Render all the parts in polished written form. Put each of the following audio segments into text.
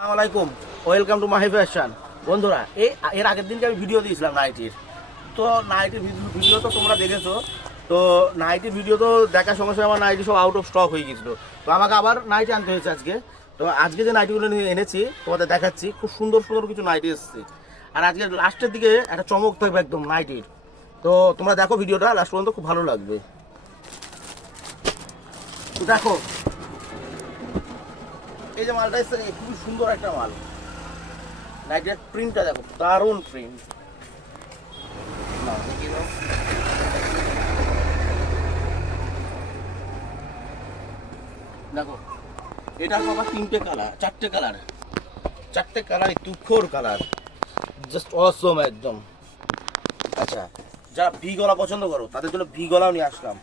আসসালামু আলাইকুম, welcome to Mahi fashion. বন্ধুরা, এর আগের দিনকে আমি ভিডিও দিয়েছিলাম নাইটির। তো নাইটির ভিডিও তো তোমরা দেখেছো। তো নাইটির ভিডিও তো দেখার সঙ্গে সঙ্গে আমার নাইটি সব আউট অফ স্টক হয়ে গেছিলো। তো আমাকে আবার নাইটি আনতে হয়েছে আজকে। তো আজকে যে নাইটিগুলো এনেছি তোমাদের দেখাচ্ছি, খুব সুন্দর সুন্দর কিছু নাইটি এসেছে। আর আজকে লাস্টের দিকে একটা চমক থাকবে একদম নাইটির। তো তোমরা দেখো ভিডিওটা লাস্ট পর্যন্ত, খুব ভালো লাগবে। দেখো এই যে মালটা এসছে, খুবই সুন্দর একটা মাল। নাইটের প্রিন্টটা দেখো, দারুণ প্রিন্ট। দেখো এটার বাবা তিনটে কালার, চারটে কালার, তুখোর কালার, জাস্ট অসম একদম। আচ্ছা, যারা ভি গলা পছন্দ করো তাদের জন্য ভি গলাও নিয়ে আসলাম।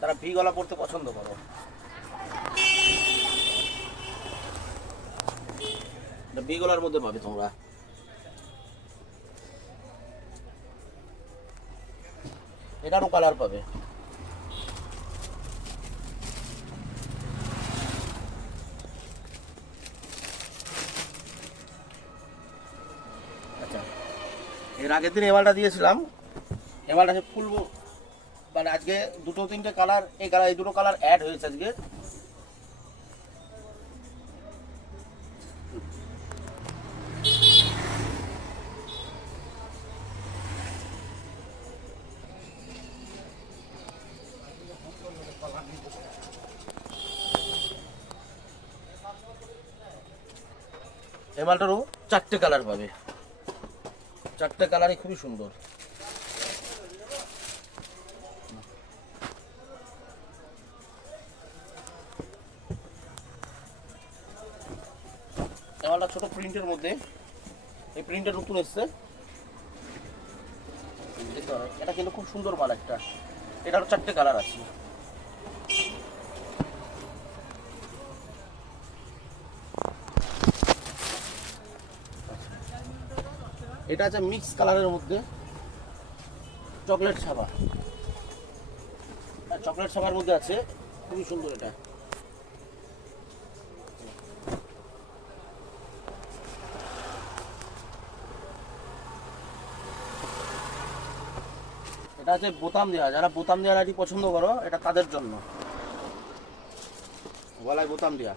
তারা ভি গলা পড়তে পছন্দ করো, ভি গলার মধ্যে পাবে তোমরা। এটারও কালার পাবে। আচ্ছা, এর আগের দিন এমালটা দিয়েছিলাম। এমালটা ফুল, মানে আজকে দুটো তিনটে কালার, এই দুটো কালার অ্যাড হয়েছে আজকে। এই মালটারও চারটে কালার পাবে, চারটে কালারই খুবই সুন্দর। এই মালটা ছোট প্রিন্টের মধ্যে, এই প্রিন্টটা নতুন এসছে। এটা কিন্তু খুব সুন্দর মাল একটা। এটারও চারটে কালার আছে। এটা আছে মিক্স কালারের মধ্যে, চকলেট ছাপা, চকলেট ছাপার মধ্যে আছে, খুবই সুন্দর। এটা এটা আছে বোতাম দেওয়া। যারা বোতাম দেওয়া নাইটি পছন্দ করো, এটা তাদের জন্য। গলায় বোতাম দেওয়া।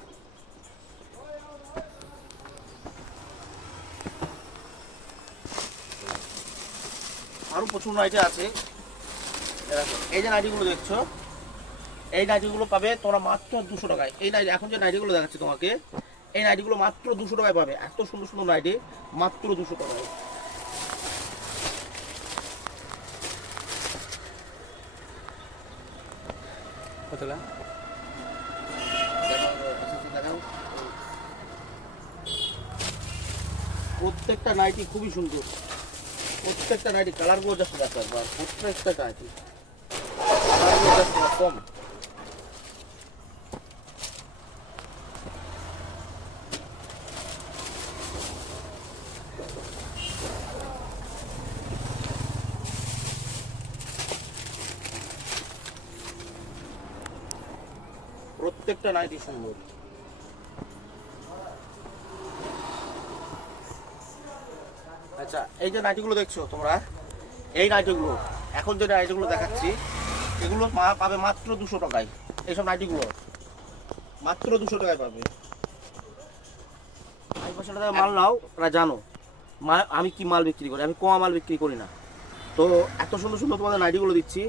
আরো প্রচুর নাইটি আছে। এই যে নাইটিগুলো দেখছো, এই নাইটিগুলো পাবে তোমরা মাত্র 200 টাকায়। এই নাইটি এখন যে নাইটিগুলো দেখাচ্ছি তোমাকে, এই নাইটিগুলো মাত্র 200 টাকায় পাবে। এত সুন্দর সুন্দর নাইটি মাত্র 200 টাকায়। প্রত্যেকটা নাইটি খুবই সুন্দর, প্রত্যেকটা নাইটি কালারগুলো জাস্ট দেখো একবার। প্রত্যেকটা নাইটি কালারগুলো জাস্ট কম। প্রত্যেকটা নাইটি সুন্দর। আচ্ছা, এই যে নাইটিগুলো দেখছো তোমরা, এই নাইটিগুলো এখন যে নাইটিগুলো দেখাচ্ছি, এগুলো পাবে মাত্র 200 টাকায়। এইসব নাইটিগুলো মাত্র 200 টাকায় পাবে। 500 টাকায় মাল নাও, তারা জানো আমি কি মাল বিক্রি করি। আমি কম মাল বিক্রি করি না। তো এত সুন্দর সুন্দর তোমাদের নাইটিগুলো দিচ্ছি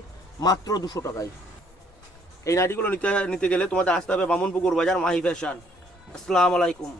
মাত্র 200 টাকায়। এই নাইটিগুলো নিতে গেলে তোমাদের আসতে হবে বামুনপুকুর বাজার, মাহি ফ্যাশন। আসসালামু আলাইকুম।